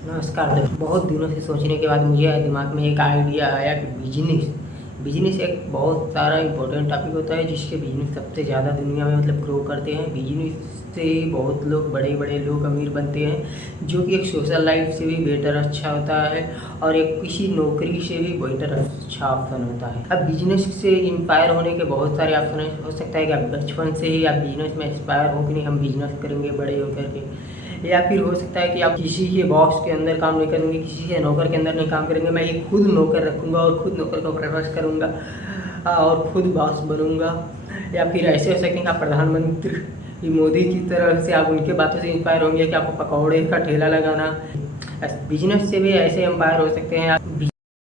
नमस्कार दोस्तों। बहुत दिनों से सोचने के बाद मुझे दिमाग में एक आइडिया आया कि बिजनेस बिजनेस एक बहुत सारा इम्पोर्टेंट टॉपिक होता है जिसके बिजनेस सबसे ज़्यादा दुनिया में मतलब ग्रो करते हैं। बिजनेस से बहुत लोग बड़े बड़े लोग अमीर बनते हैं, जो कि एक सोशल लाइफ से भी बेटर अच्छा होता है और एक किसी नौकरी से भी बेटर अच्छा ऑप्शन होता है। अब बिजनेस से इंस्पायर होने के बहुत सारे ऑप्शन हो सकता है कि आप बचपन से ही आप बिजनेस में इंस्पायर हो कि नहीं हम बिजनेस करेंगे बड़े होकर के, या फिर हो सकता है कि आप किसी के बॉस के अंदर काम नहीं करेंगे, किसी के नौकर के अंदर नहीं काम करेंगे, मैं एक खुद नौकर रखूँगा और खुद नौकर को प्रेफर करूँगा और खुद बॉस बनूँगा। या फिर ऐसे हो सकेंगे आप प्रधानमंत्री मोदी की तरह से आप उनके बातों से इंस्पायर होंगे कि आपको पकौड़े का ठेला लगाना। बिजनेस से भी ऐसे एम्पायर हो सकते हैं आप।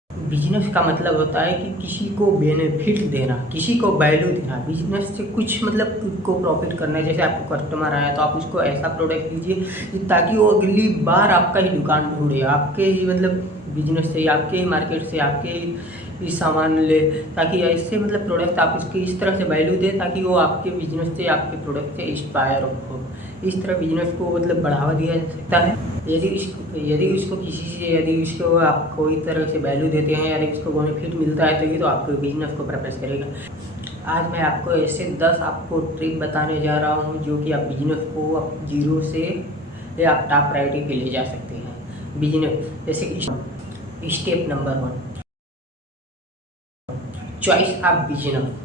बिजनेस का मतलब होता है कि किसी को बेनिफिट देना, किसी को वैल्यू देना। बिजनेस से कुछ मतलब खुद को प्रॉफिट करना है। जैसे आपको कस्टमर आया तो आप उसको ऐसा प्रोडक्ट दीजिए ताकि वो अगली बार आपका ही दुकान ढूंढे, आपके ही मतलब बिजनेस से, आपके ही मार्केट से, आपके ही सामान ले, ताकि ऐसे मतलब प्रोडक्ट आप उसकी इस तरह से वैल्यू दें ताकि वो आपके बिजनेस से, आपके प्रोडक्ट से इंस्पायर हो। इस तरह बिजनेस को मतलब बढ़ावा दिया जा सकता है। यदि उसको आप कोई तरह से वैल्यू देते हैं, यदि उसको बेनिफिट मिलता है तो ये तो आपके बिजनेस को प्रमोट करेगा। आज मैं आपको ऐसे 10 आपको ट्रिक बताने जा रहा हूँ जो कि आप बिजनेस को आप जीरो से या आप टॉप प्रायोरिटी पे ले जा सकते हैं। बिजनेस जैसे step number 1, choice of business.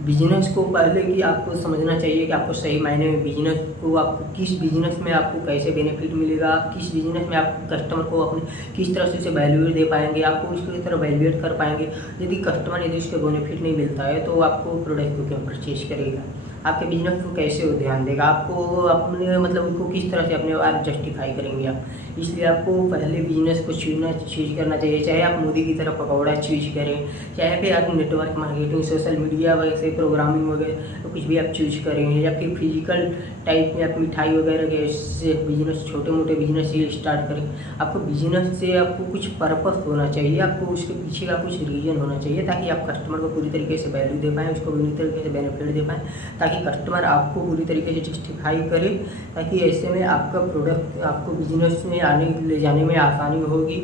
Business को पहले कि आपको समझना चाहिए कि आपको सही मायने में बिजनेस को, आपको किस बिजनेस में आपको कैसे बेनिफिट मिलेगा, आप किस बिजनेस में आप कस्टमर को अपने किस तरह से उसे वैल्यू दे पाएंगे, आपको उसकी तरह वैल्यूएट कर पाएंगे। यदि उसको बेनिफिट नहीं मिलता है तो आपको प्रोडक्ट को क्यों परचेज करेगा, आपके बिजनेस को कैसे वो ध्यान देगा, आपको अपने मतलब उनको किस तरह से अपने आप जस्टिफाई करेंगे आप। इसलिए आपको पहले बिजनेस को चूज करना चाहिए। चाहे आप मोदी की तरह पकौड़ा चूज करें, चाहे फिर आप नेटवर्क मार्केटिंग, सोशल मीडिया वैसे प्रोग्रामिंग वगैरह तो कुछ भी आप चूज करें, या फिर फिजिकल टाइप में आप मिठाई वगैरह के ऐसे बिजनेस, छोटे मोटे बिजनेस ही स्टार्ट करें। आपको बिजनेस से आपको कुछ पर्पस होना चाहिए, आपको उसके पीछे का कुछ रीजन होना चाहिए ताकि आप कस्टमर को पूरी तरीके से वैल्यू दे पाएँ, उसको पूरी तरीके से बेनिफिट दे पाएँ, ताकि कस्टमर आपको पूरी तरीके से जस्टिफाई करे, ताकि ऐसे में आपका प्रोडक्ट आपको बिजनेस में आने ले जाने में आसानी होगी।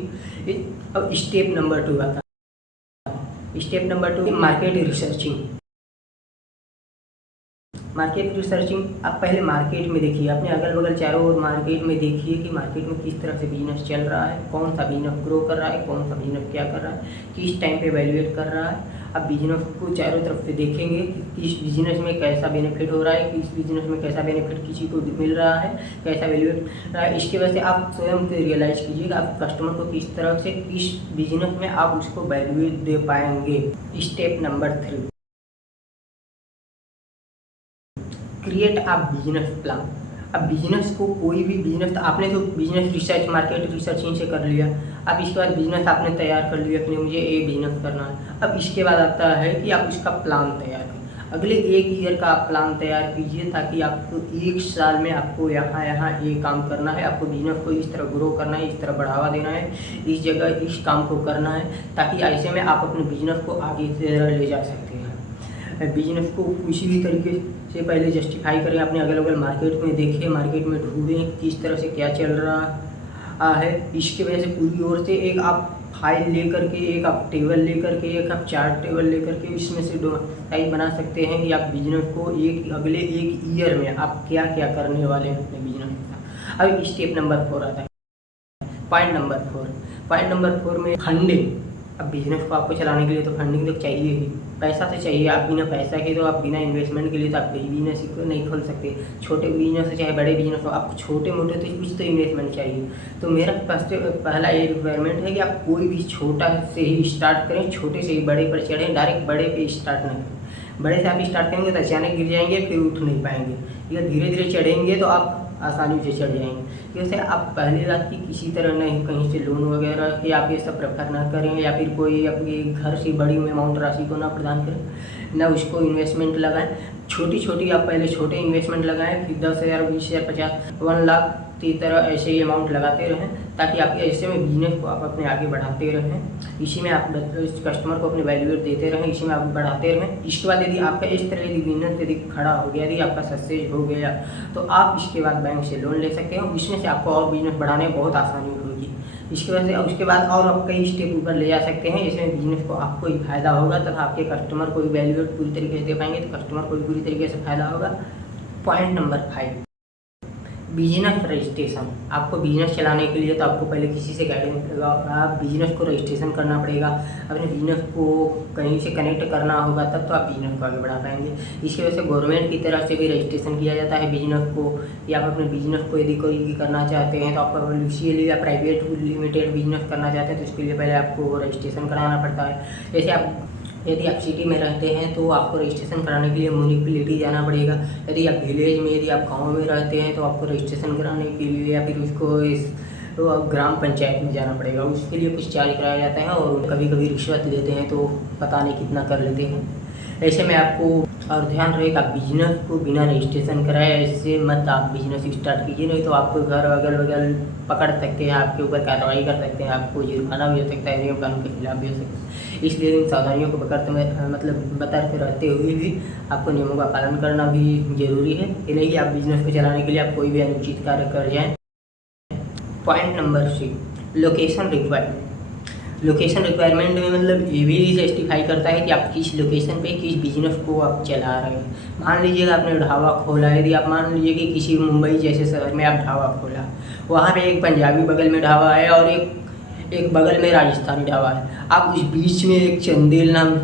अब स्टेप नंबर 2 आता है। Step number 2 market researching. Market researching आप पहले मार्केट में देखिए, अपने अगल बगल चारों ओर मार्केट में देखिए कि मार्केट में किस तरह से बिजनेस चल रहा है, कौन सा बिजनेस ग्रो कर रहा है, कौन सा बिजनेस क्या कर रहा है, किस टाइम पे वैल्यूएट कर रहा है। अब बिजनेस को चारों तरफ से देखेंगे कि किस बिजनेस में कैसा बेनिफिट हो रहा है, किस बिजनेस में कैसा बेनिफिट किसी को मिल रहा है, कैसा वैल्यूएट रहा है। इसके वजह से आप स्वयं को रियलाइज़ कीजिए कि आप कस्टमर को किस तरह से किस बिजनेस में आप उसको वैल्यू दे पाएंगे। Step number 3, create a business plan. अब बिजनेस को कोई भी बिजनेस, आपने तो बिजनेस रिसर्च, मार्केट रिसर्चिंग से कर लिया। अब इसके बाद बिजनेस आपने तैयार कर लिया कि मुझे ये बिजनेस करना है। अब इसके बाद आता है कि आप उसका प्लान तैयार करें। अगले 1 ईयर का आप प्लान तैयार कीजिए ताकि आपको 1 साल में आपको यहाँ यहाँ ये काम करना है, आपको बिजनेस को इस तरह ग्रो करना है, इस तरह बढ़ावा देना है, इस जगह इस काम को करना है, ताकि ऐसे में आप अपने बिजनेस को आगे की तरह ले जा सकते हैं। बिजनेस को किसी भी तरीके से पहले जस्टिफाई करें, अपने अगल बगल मार्केट में देखें, मार्केट में ढूंढें किस तरह से क्या चल रहा है। इसके वजह से पूरी ओर से एक आप फाइल लेकर के, एक आप टेबल लेकर के, एक आप चार्ट टेबल लेकर के इसमें से टाइप बना सकते हैं कि आप बिजनेस को अगले 1 ईयर में आप क्या क्या करने वाले हैं अपने बिजनेस के साथ। अब स्टेप नंबर 4 आता है। पॉइंट नंबर 4 में फंडिंग। अब बिजनेस को आपको चलाने के लिए तो फंडिंग तो चाहिए ही, पैसा तो चाहिए। आप बिना पैसा के तो आप बिना इन्वेस्टमेंट के लिए तो आप बिजनेस नहीं खोल सकते। छोटे बिजनेस हो चाहे बड़े बिजनेस हो, आपको छोटे मोटे तो कुछ तो इन्वेस्टमेंट चाहिए। तो मेरा पहला ये रिक्वायरमेंट है कि आप कोई भी छोटा से ही स्टार्ट करें, छोटे से ही बड़े पर चढ़ें, डायरेक्ट बड़े पे स्टार्ट ना करें। बड़े से आप स्टार्ट करेंगे तो अचानक गिर जाएंगे, फिर उठ नहीं पाएंगे। या धीरे धीरे चढ़ेंगे तो आप आसानी से चढ़ जाएंगे। जैसे आप पहली बात की किसी तरह नहीं कहीं से लोन वगैरह कि आप ये सब प्रेफर ना करें, या फिर कोई अपने घर से बड़ी अमाउंट राशि को ना प्रदान करें। ना उसको इन्वेस्टमेंट लगाएं। छोटी छोटी आप पहले छोटे इन्वेस्टमेंट लगाएं, फिर 10,000, 20,000, 50, 1 लाख की तरह ऐसे ही अमाउंट लगाते रहें, ताकि आपके ऐसे में बिजनेस को आप अपने आगे बढ़ाते रहें। इसी में आप कस्टमर को अपने वैल्यू देते रहें, इसी में आप बढ़ाते रहें। इसके बाद यदि आपका इस तरह यदि बिजनेस यदि खड़ा हो गया, यदि आपका सक्सेस हो गया, तो आप इसके बाद बैंक से लोन ले सकते हो। इसमें से आपको और बिजनेस बढ़ाने में बहुत आसानी होगी। इसके वजह से उसके बाद और आप कई स्टेप ऊपर ले जा सकते हैं। इसमें बिजनेस को आपको ही फायदा होगा तथा आपके कस्टमर को भी वैल्यू पूरी तरीके से दे पाएंगे, तो कस्टमर को भी पूरी तरीके से फायदा होगा। Point number 5, business registration. आपको बिजनेस चलाने के लिए तो आपको पहले किसी से गाइडेंस पड़ेगा, आप बिजनेस को रजिस्ट्रेशन करना पड़ेगा, अपने बिजनेस को कहीं से कनेक्ट करना होगा, तब तो आप बिजनेस को आगे बढ़ा पाएंगे। इसकी वजह से गवर्नमेंट की तरफ से भी रजिस्ट्रेशन किया जाता है बिजनेस को, या आप अपने बिजनेस को यदि कोई करना चाहते हैं तो आप पब्लिशियली या प्राइवेट लिमिटेड बिजनेस करना चाहते हैं तो इसके लिए पहले आपको रजिस्ट्रेशन कराना पड़ता है। जैसे आप यदि आप सिटी में रहते हैं तो आपको रजिस्ट्रेशन कराने के लिए म्यूनिसिपैलिटी जाना पड़ेगा। यदि आप विलेज में, यदि आप गाँव में रहते हैं तो आपको रजिस्ट्रेशन कराने के लिए या फिर उसको तो आप ग्राम पंचायत में जाना पड़ेगा, उसके लिए कुछ चार्ज कराया जाता है और कभी कभी रिश्वत लेते हैं, तो पता नहीं कितना कर लेते हैं। ऐसे में आपको और ध्यान रहेगा, बिजनेस को बिना रजिस्ट्रेशन कराए ऐसे मत आप बिजनेस स्टार्ट कीजिए, नहीं तो आपको घर अगल बगल पकड़ सकते हैं, आपके ऊपर कार्रवाई कर सकते हैं, आपको जुर्माना भी हो सकता है, नियम कानून के खिलाफ भी हो सकता है। इसलिए इन सावधानियों को बतरते रहते हुए भी आपको नियमों का पालन करना भी जरूरी है। ये नहीं कि आप बिजनेस को चलाने के लिए आप कोई भी अनुचित कार्य कर जाएँ। Point number 6, location requirement. Location requirement में मतलब ये भी जस्टिफाई करता है कि आप किस लोकेशन पे किस बिजनेस को आप चला रहे हैं। मान लीजिएगा आपने ढाबा खोला, यदि आप मान लीजिए कि किसी मुंबई जैसे शहर में आप ढाबा खोला, वहाँ पे एक पंजाबी बगल में ढाबा है और एक बगल में राजस्थानी ढाबा है, आप उस बीच में एक चंदेल नाम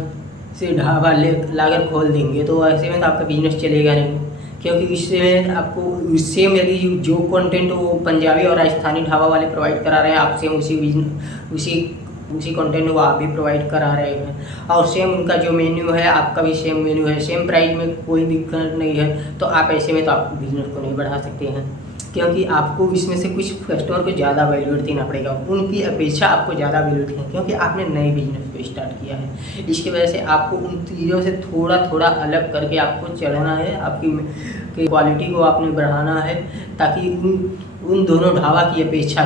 से ढाबा लाकर खोल देंगे, तो ऐसे में तो आपका बिजनेस चलेगा नहीं, क्योंकि इसमें आपको सेम यदि जो कंटेंट वो पंजाबी और राजस्थानी ढाबा वाले प्रोवाइड करा रहे हैं, आप सेम उसी कंटेंट को आप भी प्रोवाइड करा रहे हैं, और सेम उनका जो मेन्यू है आपका भी सेम मेन्यू है, सेम प्राइस में कोई दिक्कत नहीं है, तो आप ऐसे में तो आप बिजनेस को नहीं बढ़ा सकते हैं, क्योंकि आपको इसमें से कुछ कस्टमर को ज़्यादा वैल्यू देना पड़ेगा, उनकी अपेक्षा आपको ज़्यादा वैल्यू देना, क्योंकि आपने नए बिजनेस को स्टार्ट किया है। इसकी वजह से आपको उन चीज़ों से थोड़ा थोड़ा अलग करके आपको चढ़ना है, आपकी क्वालिटी को आपने बढ़ाना है, ताकि उन दोनों ढाबा की अपेक्षा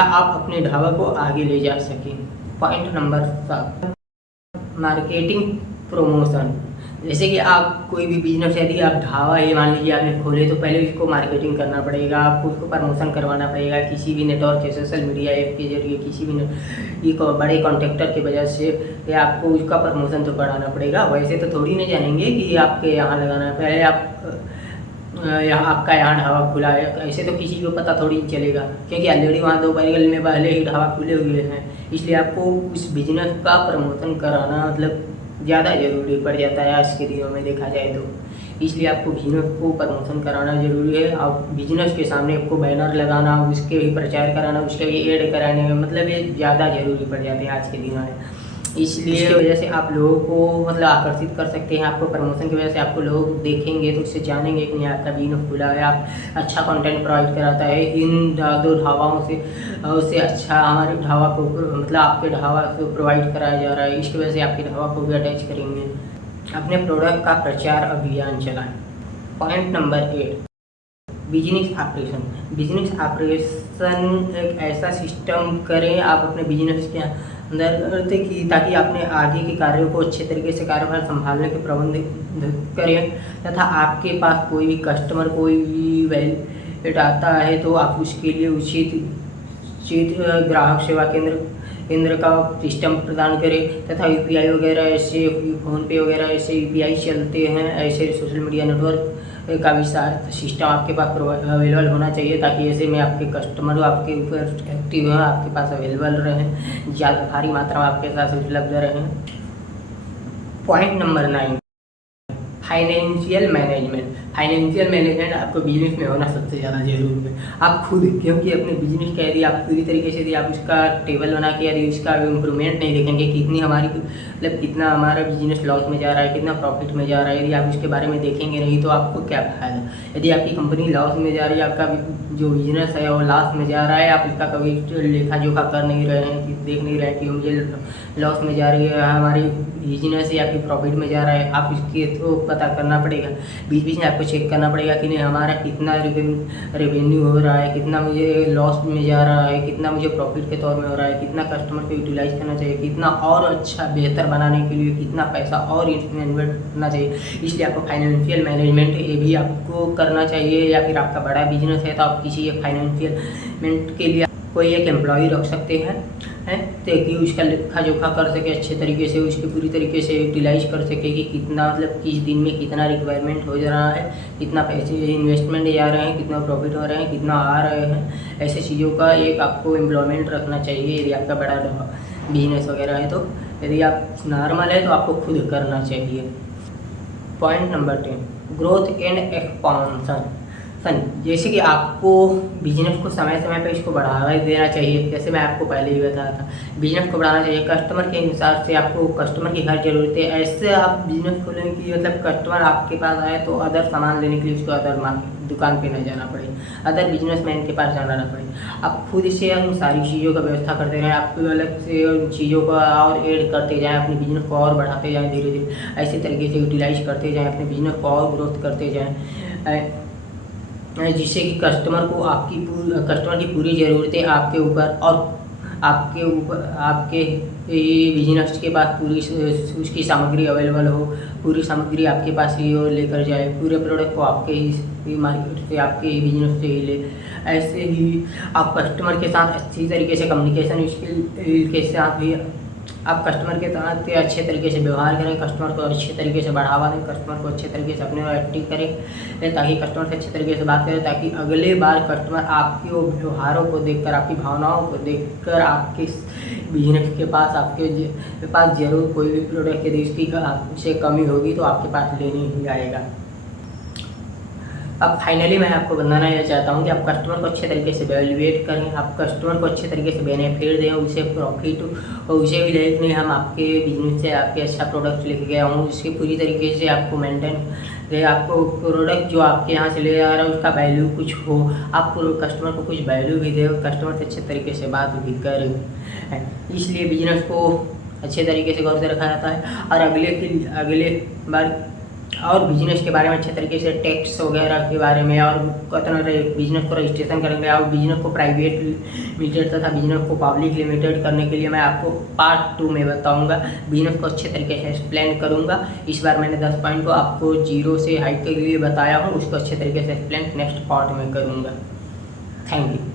आप अपने ढाबा को आगे ले जा सकें। Point number 7, marketing promotion. जैसे कि आप कोई भी बिजनेस, यदि आप ढाबा है मान लीजिए आपने खोले, तो पहले उसको मार्केटिंग करना पड़ेगा, आपको उसको प्रमोशन करवाना पड़ेगा किसी भी नेटवर्क के, सोशल मीडिया ऐप के जरिए, किसी भी बड़े कॉन्ट्रैक्टर की वजह से, या आपको उसका प्रमोशन तो कराना पड़ेगा। वैसे तो थोड़ी नहीं जानेंगे कि आपके यहाँ लगाना है, पहले आप आपका यहाँ ढाबा खुला है, ऐसे तो किसी को पता थोड़ी चलेगा, क्योंकि ऑलरेडी वहाँ 2 बगल में पहले ही ढाबा खुले हुए हैं। इसलिए आपको उस बिजनेस का प्रमोशन कराना मतलब ज़्यादा ज़रूरी पड़ जाता है आज के दिनों में देखा जाए तो। इसलिए आपको बिजनेस को प्रमोशन कराना ज़रूरी है। आप बिजनेस के सामने आपको बैनर लगाना, उसके भी प्रचार कराना, उसके भी ऐड कराने में मतलब ये ज़्यादा ज़रूरी पड़ जाते हैं आज के दिनों में। इसलिए वजह से आप लोगों को मतलब आकर्षित कर सकते हैं, आपको प्रमोशन की वजह से आपको लोग देखेंगे तो उससे जानेंगे कि नहीं आपका बिजनेस खुला है, आप अच्छा कंटेंट प्रोवाइड कराता है। इन 2 ढाबाओं से उससे अच्छा हमारे ढाबा को मतलब आपके ढाबा को प्रोवाइड कराया जा रहा है, इसकी वजह से आपके ढाबा को भी अटैच करेंगे। अपने प्रोडक्ट का प्रचार अभियान चलाएं। Point number 8, business operation. Business operation एक ऐसा सिस्टम करें आप अपने बिजनेस के अंदर कि ताकि अपने आगे के कार्यों को अच्छे तरीके से कार्यभार संभालने के प्रबंध करें, तथा आपके पास कोई भी कस्टमर कोई भी वेल आता है तो आप उसके लिए उचित ग्राहक सेवा केंद्र का सिस्टम प्रदान करें, तथा यूपीआई वगैरह ऐसे फ़ोनपे वगैरह ऐसे यूपीआई चलते हैं, ऐसे सोशल मीडिया नेटवर्क का भी सिस्टम आपके पास अवेलेबल होना चाहिए, ताकि ऐसे में आपके कस्टमर आपके ऊपर एक्टिव हैं, आपके पास अवेलेबल रहें, ज़्यादा भारी मात्रा में आपके साथ उपलब्ध रहें। Point number 9, financial management. Financial management आपको बिजनेस में होना सबसे ज़्यादा जरूरी है। आप खुद, क्योंकि अपने बिजनेस का यदि आप पूरी तरीके से यदि आप उसका टेबल बना के यदि उसका इम्प्रूवमेंट नहीं देखेंगे, कितनी हमारी मतलब कितना हमारा बिजनेस लॉस में जा रहा है, कितना प्रॉफिट में जा रहा है, यदि आप उसके बारे में देखेंगे नहीं तो आपको क्या फ़ायदा। यदि आपकी कंपनी लॉस में जा रही है, आपका जो बिजनेस है वो लॉस में जा रहा है, आप इसका कभी लेखा जोखा कर नहीं रहे हैं, कि देख नहीं रहे हैं कि मुझे लॉस में जा रही है हमारी बिजनेस या फिर प्रॉफिट में जा रहा है, आप इसके तो पता करना पड़ेगा। बीच बीच में आपको चेक करना पड़ेगा कि नहीं हमारा कितना रेवेन्यू हो रहा है, कितना मुझे लॉस में जा रहा है, कितना मुझे प्रॉफिट के तौर में हो रहा है, कितना कस्टमर को यूटिलाइज करना चाहिए, कितना और अच्छा बेहतर बनाने के लिए कितना पैसा और इन्वेस्ट करना चाहिए। इसलिए आपको फाइनेंशियल मैनेजमेंट ये भी आपको करना चाहिए। या फिर आपका बड़ा बिजनेस है तो आप किसी एक फाइनेंशियल मैनेजमेंट के लिए कोई एक एम्प्लॉय रख सकते हैं ताकि उसका लेखा जोखा कर सके अच्छे तरीके से, उसकी पूरी तरीके से यूटिलाइज कर सके कि कितना मतलब किस दिन में कितना रिक्वायरमेंट हो जा रहा है, कितना पैसे इन्वेस्टमेंट जा रहे हैं, कितना प्रॉफिट हो रहे हैं, कितना आ रहे हैं। ऐसे चीज़ों का एक आपको एम्प्लॉयमेंट रखना चाहिए यदि आपका बड़ा बिजनेस वगैरह है तो। यदि आप नॉर्मल है तो आपको खुद करना चाहिए। Point number 10, growth and expansion. जैसे कि आपको बिजनेस को समय समय पर इसको बढ़ावा देना चाहिए। जैसे मैं आपको पहले ही बताया था, बिजनेस को बढ़ाना चाहिए कस्टमर के हिसाब से। आपको कस्टमर की हर ज़रूरत है, ऐसे आप बिजनेस खोलें कि मतलब कस्टमर आपके पास आए तो अदर सामान लेने के लिए उसको अदर मार्केट दुकान पे न जाना पड़े, अदर बिजनेसमैन के पास जाना ना पड़े। आप खुद से उन सारी चीज़ों का व्यवस्था करते रहें, आप अलग से उन चीज़ों को और ऐड करते जाएँ, अपने बिजनेस को और बढ़ाते जाएँ धीरे धीरे। ऐसे तरीके से यूटिलाइज करते जाएँ, अपने बिजनेस को और ग्रोथ करते जाएँ, जिससे कि कस्टमर की पूरी ज़रूरतें आपके ऊपर और आपके बिजनेस के पास पूरी उसकी सामग्री अवेलेबल हो, पूरी सामग्री आपके पास ही हो, लेकर जाए पूरे प्रोडक्ट को आपके ही मार्केट से, आपके ही बिजनेस से ही ले। ऐसे ही आप कस्टमर के साथ अच्छी तरीके से कम्युनिकेशन स्किल के साथ भी आप कस्टमर के साथ अच्छे तरीके से व्यवहार करें, कस्टमर को अच्छे तरीके से बढ़ावा दें, कस्टमर को अच्छे तरीके से अपने एक्टिव करें ताकि कस्टमर से अच्छे तरीके से बात करें, ताकि अगले बार कस्टमर आपके व्यवहारों को देखकर, आपकी भावनाओं को देखकर आपके बिजनेस के पास आपके पास जरूर कोई भी प्रोडक्ट यदि उसकी से कमी होगी तो आपके पास लेने ही आएगा। अब फाइनली मैं आपको बताना यह चाहता हूँ कि आप कस्टमर को अच्छे तरीके से वैल्यूएट करें, आप कस्टमर को अच्छे तरीके से बेनिफिट दें, उसे प्रॉफिट और उसे भी नहीं हम आपके बिजनेस से आपके अच्छा प्रोडक्ट लेके गया हूँ, उसके पूरी तरीके से आपको मेंटेन रहे, आपको प्रोडक्ट जो आपके यहाँ से ले आ रहा है उसका वैल्यू कुछ हो, आप कस्टमर को कुछ वैल्यू भी दें, कस्टमर से अच्छे तरीके से बात भी करें। इसलिए बिजनेस को अच्छे तरीके से गौर से रखा जाता है और अगले बार और बिजनेस के बारे में अच्छे तरीके से टैक्स वगैरह के बारे में और कितना बिजनेस को रजिस्ट्रेशन करेंगे और बिजनेस को प्राइवेट लिमिटेड तथा बिजनेस को पब्लिक लिमिटेड करने के लिए मैं आपको पार्ट 2 में बताऊंगा। बिजनेस को अच्छे तरीके से एक्सप्लेन करूंगा। इस बार मैंने 10 पॉइंट को आपको 0 से हाई के लिए बताया हूँ, उसको अच्छे तरीके से एक्सप्लेन नेक्स्ट पार्ट में करूँगा। Thank you.